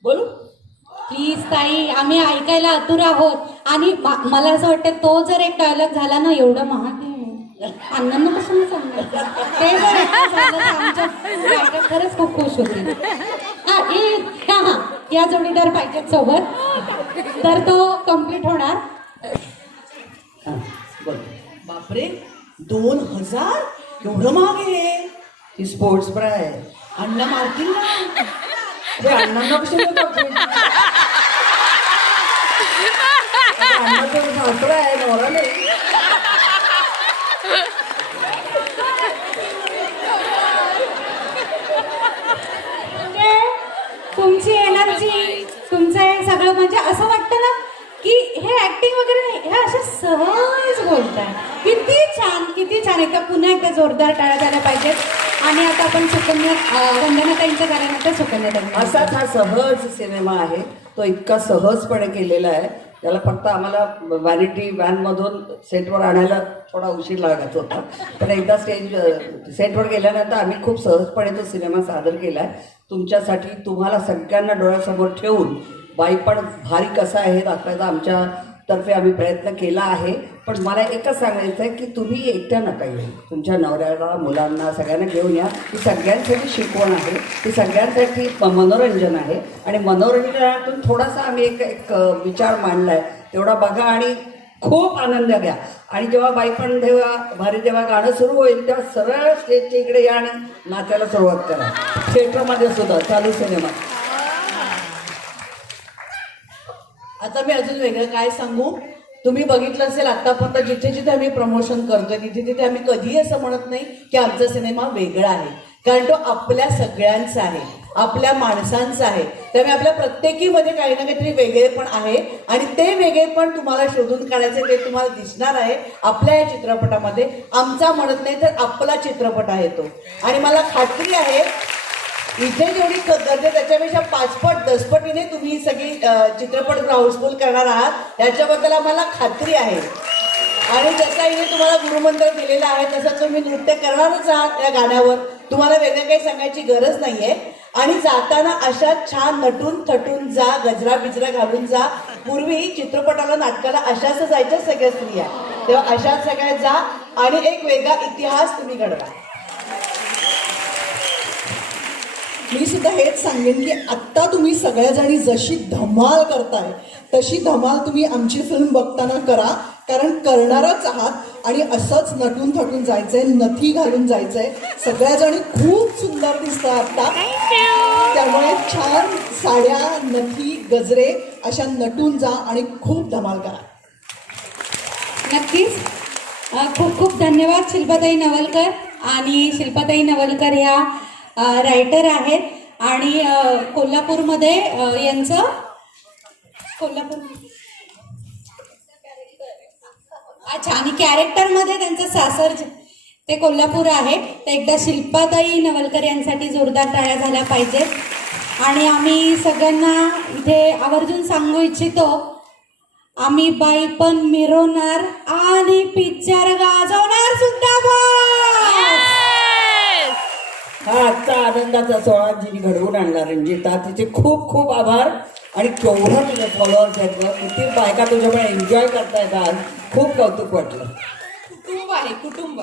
बोलू? प्लीज ताई, आम्ही ऐकायला आतुर आहोत. आणि मला असं वाटतं तो जर एक डायलॉग झाला ना, एवढं महाग अण्णांना कसं सांगायचं, ते जर एकदा झालं तर आमच्या बायका खरंच खूप खुश होतील. हा या जोडीदार पाहिजेत सोबत, तर तो कम्प्लीट होणार. बापरे, 2000 एवढं महाग आहे. ही स्पोर्ट्स ब्रा आहे. अण्णा मारतील ना. अरे अण्णांना कशाला करतोय? अण्णाचं सासरा आहे, नवरा नाही. तुमची एनर्जी, तुमचं हे सगळं म्हणजे असं वाटतं ना की हे ऍक्टिंग वगैरे नाही, हे अशा सहज बोलताय. किती छान, किती छान. एकदा पुन्हा एकदा जोरदार टाळ्या झाल्या पाहिजेत. आणि आता आपण सुकन्या वंदनाताईंच्या झाल्यानंतर सुकन्याताईंचा. असाच हा सहज सिनेमा आहे. तो इतका सहजपणे केलेला आहे. त्याला फक्त आम्हाला व्हॅनिटी व्हॅनमधून सेटवर आणायला थोडा उशीर लागत होता. पण एकदा सेटवर गेल्यानंतर आम्ही खूप सहजपणे तो सिनेमा सादर केला आहे तुमच्यासाठी. तुम्हाला सगळ्यांना डोळ्यासमोर ठेवून बाई पण भारी कसा आहे हे दाखवायचा आमच्यातर्फे आम्ही प्रयत्न केला आहे. पण मला एकच सांगायचं आहे की तुम्ही एकट्या नका येऊ, तुमच्या नवऱ्याला, मुलांना, सगळ्यांना घेऊन या. ही सगळ्यांसाठी शिकवण आहे, ती सगळ्यांसाठी मनोरंजन आहे. आणि मनोरंजनातून थोडासा आम्ही एक विचार मांडला आहे, तेवढा बघा आणि खूप आनंद घ्या. आणि जेव्हा बाई पण देवा भारी देवा गाणं सुरू होईल तेव्हा सरळ स्टेजच्या इकडे या आणि नाचायला सुरुवात करा. थिएटरमध्ये सुद्धा चालू सिनेमा. आता मी अजून वेगळं काय सांगू. तुम्ही बघितलं असेल आतापर्यंत जिथे जिथे आम्ही प्रमोशन करतोय तिथे तिथे आम्ही कधीही असं म्हणत नाही की आमचा सिनेमा वेगळा आहे, कारण तो आपल्या सगळ्यांचा आहे, आपल्या माणसांचा आहे. त्यामुळे आपल्या प्रत्येकीमध्ये काही ना काहीतरी वेगळेपण आहे आणि ते वेगळेपण तुम्हाला शोधून काढायचे, ते तुम्हाला दिसणार आहे आपल्या या चित्रपटामध्ये. आमचा म्हणत नाही तर आपला चित्रपट आहे तो. आणि मला खात्री आहे इथे जेवढी गर्दी त्याच्यापेक्षा 5 पट 10 पटीने तुम्ही सगळी चित्रपट हाऊसफुल करणार आहात याच्याबद्दल आम्हाला खात्री आहे. आणि जसा इथे तुम्हाला गुरुमंत्र दिलेला आहे तसं तुम्ही नृत्य करणारच आहात त्या गाण्यावर. तुम्हाला वेगळं काही सांगायची गरज नाहीये. आणि जाताना अशा छान नटून थटून जा, गजरा बिजरा घालून जा. पूर्वी चित्रपटाला, नाटकाला अशाच जायच्या सगळ्या स्त्रिया, तेव्हा अशाच सगळ्या जा आणि एक वेगळा इतिहास तुम्ही घडवा. मी सुद्धा हेच सांगेन की आत्ता तुम्ही सगळ्याजणी जशी धमाल करताय तशी धमाल तुम्ही आमची फिल्म बघताना करा, कारण करणारच आहात. आणि असंच नटून थटून जायचंय, नथी घालून जायचंय. सगळ्याजणी खूप सुंदर दिसताय आत्ता, त्यामुळे छान साड्या, नथी, गजरे अशा नटून जा आणि खूप धमाल करा. नक्कीच. खूप खूप धन्यवाद शिल्पाताई नवलकर. आणि शिल्पाताई नवलकर ह्या रायटर आहेत आणि कोल्हापूरमध्ये यांचं अच्छा, आणि कॅरेक्टरमध्ये त्यांचं सासर ते कोल्हापूर आहे. तर एकदा शिल्पाताई नवलकर यांसाठी जोरदार टाळ्या झाल्या पाहिजेत. आणि आम्ही सगळ्यांना इथे आवर्जून सांगू इच्छितो, आम्ही बाई पण मिरवणार आणि पिक्चर गाजवणार सुद्धा. हा आजचा आनंदाचा सोहळा जिने घडवून आणला रंजिता, तिचे खूप खूप आभार. आणि केवढं तुझे फॉलोअर्स आहेत ग, किती बायका तुझ्यामुळे एन्जॉय करतायत आज. खूप कौतुक वाटलं. कुटुंब आहे, कुटुंब.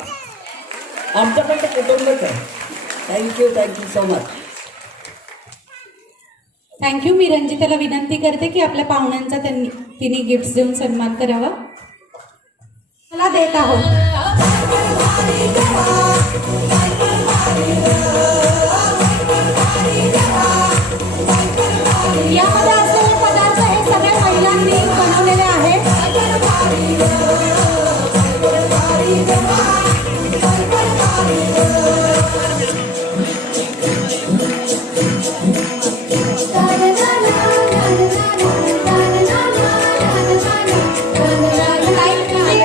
आमचं पण ते कुटुंबच आहे. Thank you so much. थँक्यू. मी रंजिताला विनंती करते की आपल्या पाहुण्यांचा तिने गिफ्ट देऊन सन्मान करावा. मला देत आहोत. यामध्ये असलेले पदार्थ हे सगळ्या महिलांनी बनवलेले आहेत.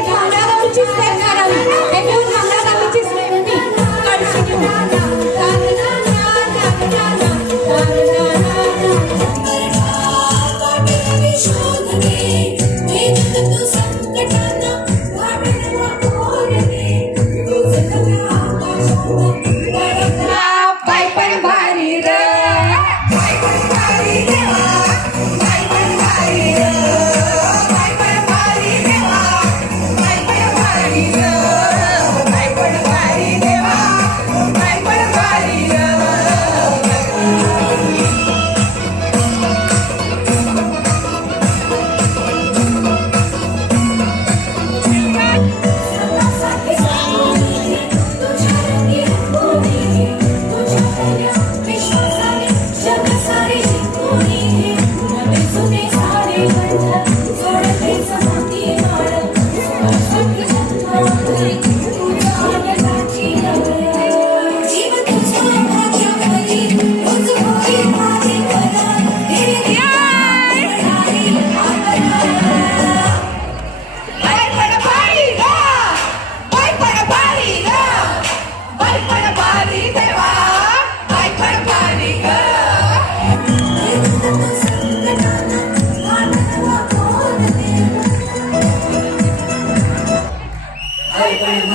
भांडारावरची स्टेप करावी. हे घेऊन भांडारावरची स्टेप.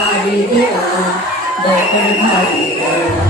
भारी देवा बायपण भारी देवा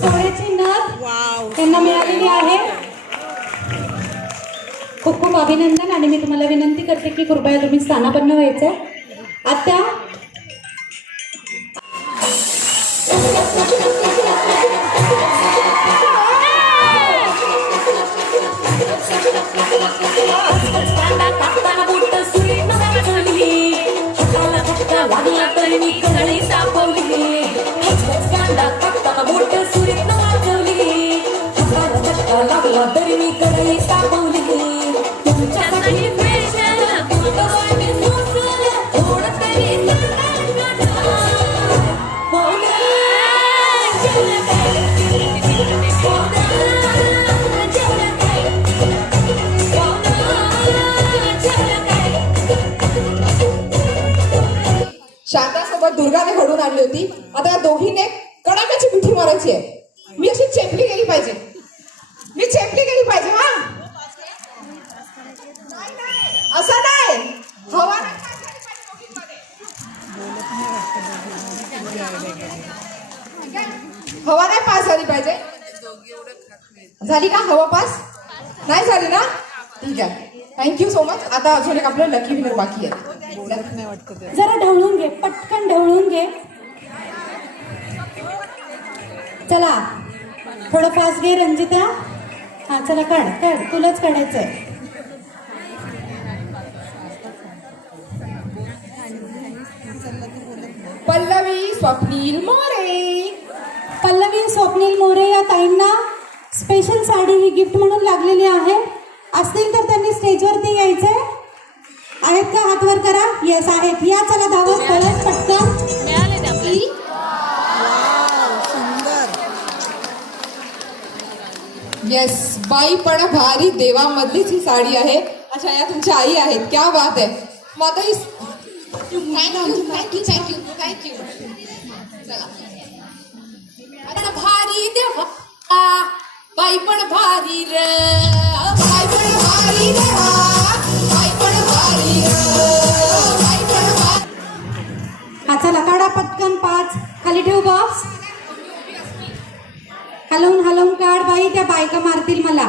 सोन्याची नथ त्यांना मिळालेली आहे. खूप खूप अभिनंदन. आणि मी तुम्हाला विनंती करते की कृपया तुम्ही स्थानापन्न व्हायचं. आत्या शांतासोबत दुर्गाने घडून आणली होती. आता या दोघींनी कडाकाची मिठी मारायची आहे. मी अशी चेपली गेली पाहिजे. मी चेपली गेली पाहिजे. हा असं नाही. हवा नाही हवा नाही पास झाली पाहिजे. झाली का हवा पास? नाही झाली ना? ठीक आहे. Thank you so much. आता अजून एक आपलं लकी विनर बाकी आहे. जरा ढवळून घे, पटकन ढवळून घे. चला थोडं फास्ट घे रंजिता. हा चला काढ काढ, तुलाच काढायचंय. पल्लवी स्वप्नील मोरे. पल्लवी स्वप्नील मोरे या ताईंना स्पेशल साडी ही गिफ्ट म्हणून लागलेली आहे. असतील तर त्यांनी स्टेजवरती यायचंय. आहेत का? हात वर करा. येस आहेत. या चला धावत पळत पटकन. येस बाई पण भारी देवामधलीच ही साडी आहे. अच्छा या तुमच्या आई आहेत. क्या बात आहे. माताई थँक्यू थँक्यू थँक्यू. चला भारी देवा बाई पण भारी र बाई पण भारी देवा बाई पण भारी बाई पण भारी. हा चला काढा पटकन. 5 खाली ठेव बॉक्स. हलवून हलवून काढ बाई. त्या बायका मारतील मला.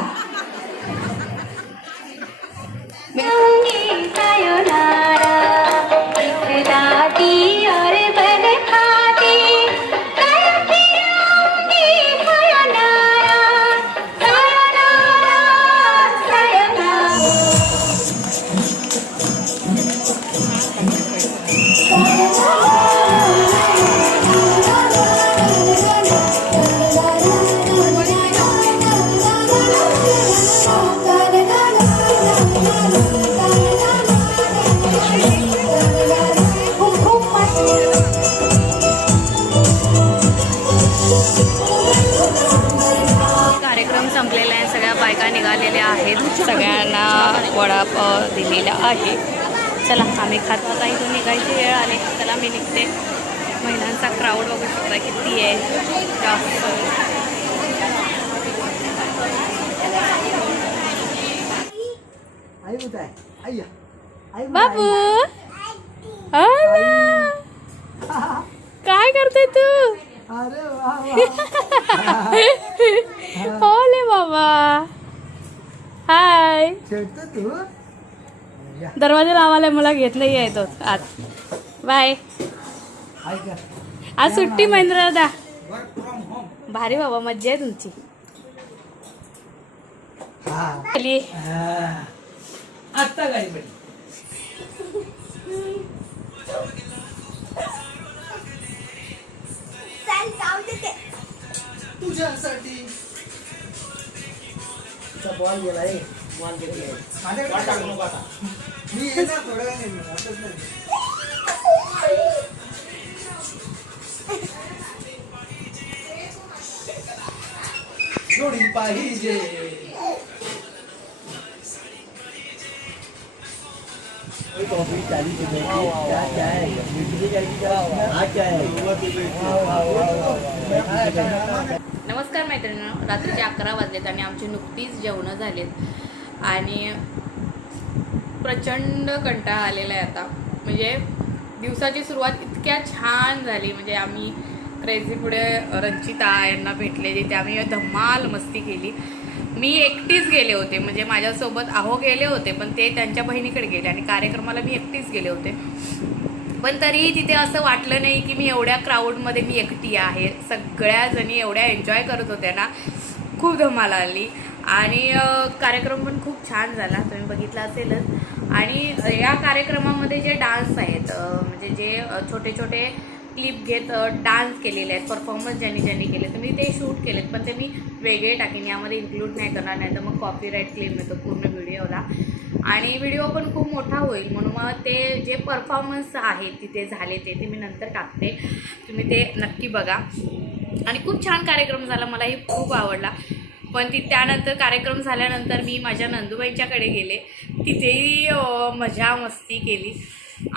कार्यक्रम संपलेला आहे. सगळ्या बायका निघालेल्या आहेत. सगळ्यांना वडापाव दिलेला आहे. चला आम्ही खात आता इथून निघायची वेळ आली. चला मी निघते. महिलांचा क्राऊड बघू शकता किती आहे. जास्त बाबू काय करते तू? ओले बाबा हाय. दरवाजा लावायला मला घेत नाही येतो आज. बाय. आज सुट्टी महेंद्र दादा. भारी बाबा मज्जा आहे तुमची. आत्ता गाडी पडली. तुझ्यासाठी बॉल गेलाय बॉल गेलाय मी येणार थोड्या वेळाने वाटत नाही जोडी पाहिजे नमस्कार मैत्रिणींनो, रात्रीचे 11 वाजलेत आणि आमची नुकतीच जेवणं झालेत आणि प्रचंड कंटाळा आलेला आहे आता. म्हणजे दिवसाची सुरुवात इतक्या छान झाली. म्हणजे आम्ही क्रेझी पुढे रंजिता यांना भेटले, जिथे आम्ही धमाल मस्ती केली. मी एकटीच गेले होते, म्हणजे माझ्यासोबत आहो गेले होते पण ते त्यांच्या बहिणीकडे गेले आणि कार्यक्रमाला मी एकटीच गेले होते. पण तरीही तिथे असं वाटलं नाही की मी एवढ्या क्राऊडमध्ये मी एकटी आहे. सगळ्याजणी एवढ्या एन्जॉय करत होत्या ना, खूप धमाल आली आणि कार्यक्रम पण खूप छान झाला, तुम्ही बघितला असेलच. आणि या कार्यक्रमामध्ये जे डान्स आहेत, म्हणजे जे छोटे छोटे क्लिप घेत डान्स केलेले आहेत, परफॉर्मन्स ज्यांनी केले तर मी ते शूट केलेत, पण ते मी वेगळे टाकेन, यामध्ये इन्क्लूड नाही करणार, नाही तर मग कॉपीराईट क्लेम येतो पूर्ण व्हिडिओला आणि व्हिडिओ पण खूप मोठा होईल. म्हणून मग ते जे परफॉर्मन्स आहेत तिथे झाले ते मी नंतर टाकते, तुम्ही ते नक्की बघा. आणि खूप छान कार्यक्रम झाला, मलाही खूप आवडला. पण त्यानंतर कार्यक्रम झाल्यानंतर मी माझ्या नंदूबाईंच्याकडे गेले, तिथेही मजा मस्ती केली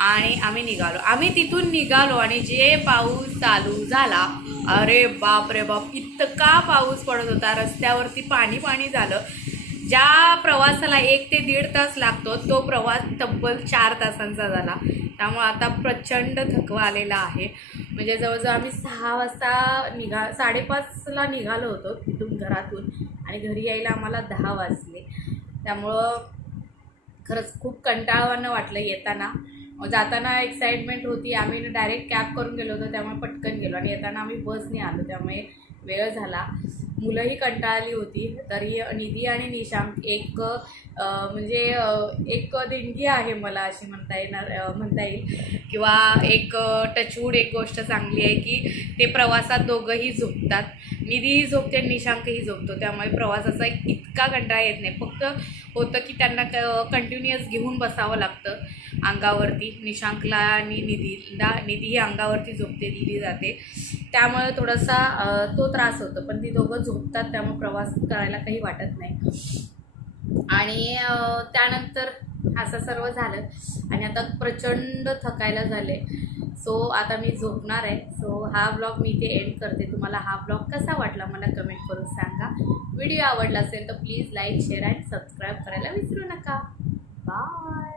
आणि आम्ही तिथून निघालो आणि जे पाऊस चालू झाला, अरे बाप रे बाप, इतका पाऊस पडत होता, रस्त्यावरती पाणी झालं. ज्या प्रवासाला 1 ते 1.5 तास लागतो तो प्रवास तब्बल 4 तासांचा झाला. त्यामुळे आता प्रचंड थकवा आलेला आहे. म्हणजे जवळजवळ आम्ही 6 वाजता 5:30ला निघालो होतो तिथून घरातून आणि घरी यायला आम्हाला 10 वाजले. त्यामुळं खरंच खूप कंटाळवाणं वाटलं येताना. जाताना एक्साइटमेंट होती, आम्ही डायरेक्ट कॅब करून गेलो होतो त्यामुळे पटकन गेलो आणि येताना आम्ही बसने आलो त्यामुळे वेळ झाला. मुलंही कंटाळली होती. तरी निधी आणि निशांक एक देणगी आहे मला अशी म्हणता येईल किंवा एक टचवूड एक गोष्ट चांगली आहे की ते प्रवासात दोघंही झोपतात. निधीही झोपते आणि निशांकही झोपतो, त्यामुळे प्रवासाचा इतका कंटाळा येत नाही. फक्त होतं की त्यांना कंटिन्युअस घेऊन बसावं लागतं अंगावरती. निशांकला आणि निधी ही अंगावरती झोपते, निधी जाते, त्यामुळे थोडासा तो त्रास होतो. पण ती दोघं झोपतात त्यामुळे प्रवास करायला काही वाटत नाही. आणि त्यानंतर असं सर्व झालं आणि आता प्रचंड थकायला झाले. सो आता मी झोपणार आहे. सो हा ब्लॉग मी इथे एंड करते. तुम्हाला हा ब्लॉग कसा वाटला मला कमेंट करून सांगा. व्हिडिओ आवडला असेल तर प्लीज लाईक, शेअर आणि सबस्क्राईब करायला विसरू नका. बाय.